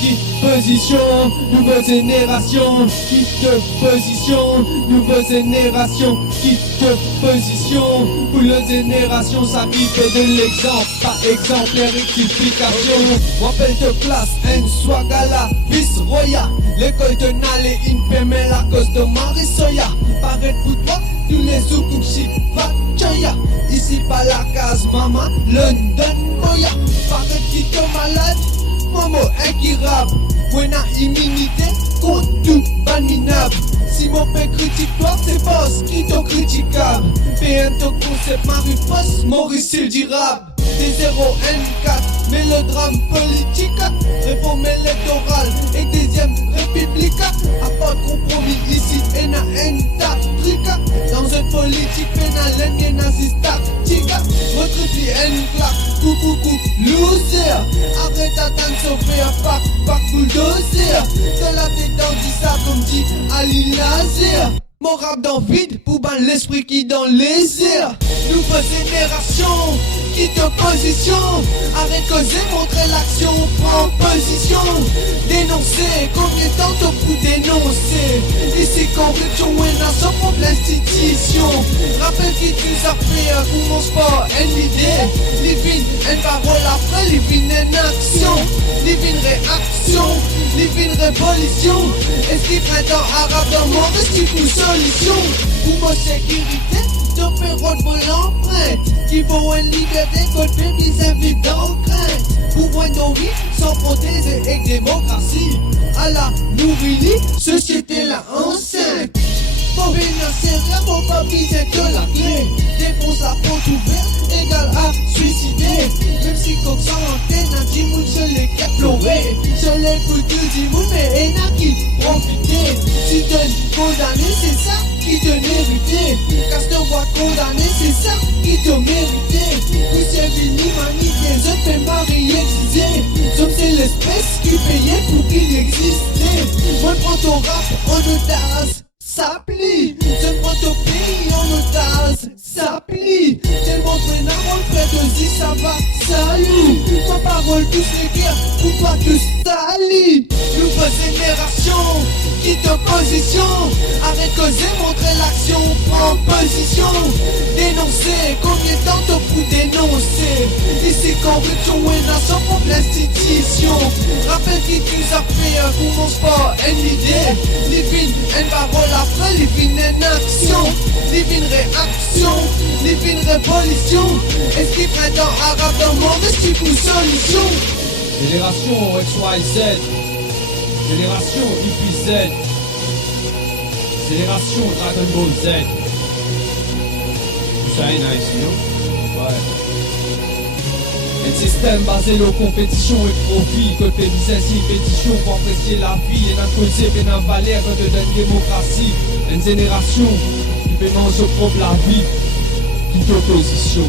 Quitte position, nouvelle génération. Quitte position, nouvelle génération. Quitte position, pour la génération, ça fait de l'exemple. Par exemple, les rectifications. Rappel de classe, N soit gala, vice roya. L'école de Nalé, Infeme, la cause de Marisoya. Paraît pour toi, tous les Zukuxi, Vachoya. Ici pas la case, maman, London, Moya. Paraît qui te malade, Momo, incurable. Buena immunité, contre tout, ban minable. Si mon père critique toi, c'est boss qui t'ont critiquable. PM ton concept, Marie Foss, Maurice c'est durable. Des 0 N4, mélodrame politique. Réforme électorale et deuxième république. Pas de compromis ici, NAN tactique. Dans une politique pénale, l'ennemi naziste tactique. Recrute N clap, coucou, loser. Arrête d'attendre sauver un pack bulldozer. De la tête dans ça comme dit Ali Lazer. Mon rap dans vide pour ban l'esprit qui dans les airs. Nouvelle génération, quitte position. Arrête causer, montrer l'action, prends position. Dénoncer, combien de temps t'as pour dénoncer. Ici corruption, et nation contre l'institution. Rappelle qui tu as fait pour mon sport, NID. Living, une parole après, living en action. Living réaction, living révolution. Est-ce printemps arabe dans mon reste pour solution. Pour ma sécurité, d'opéra de mon empreinte. Qui vaut une liberté, côté mes invités en crainte. Pour un oui, sans prothèse et démocratie. À la nourrilie, société la enceinte. Pour financer rien, mon papier c'est de la clé. Défonce la porte ouverte, égale à suicider. Même si comme ça antenne, un dimoun se les qu'à pleurer. Je l'écoute du dimoun, mais y'en a qui profiter. Si te condamné, c'est ça qui te méritait. Casse te voit condamné, c'est ça qui te méritait. Poussière vini, manité, je fais marier exiger. Comme c'est l'espèce qui payait pour qu'il existait. Moi prends ton rap en otage. Ça plie, je prends ton pays en otage, ça plie. Tellement de on le fait de 10, ça va, salut. Ma parole tous les guerres, pour toi tous salis. Nouvelle génération, quitte position. Arrête causer, montrer l'action, prends position. Dénoncer, combien de temps t'as pour dénoncer. Ici corruption et nation contre l'institution. Rappelle qui tu as fait pour mon sport, NID. Living, une parole après, living en action. Living réaction, living révolution. Est-ce qu'il printemps arabe dans le monde, est-ce qu'il pour solution. Génération XYZ, génération Hippie Z, génération Dragon Ball Z. Tout ça est nice, non? Ouais. Un système basé sur compétition et profit. Côté business et pétition pour apprécier la vie. Et d'un côté, et d'un valeur de la démocratie. Une génération qui fait manger au propre la vie. Qui t'opposition.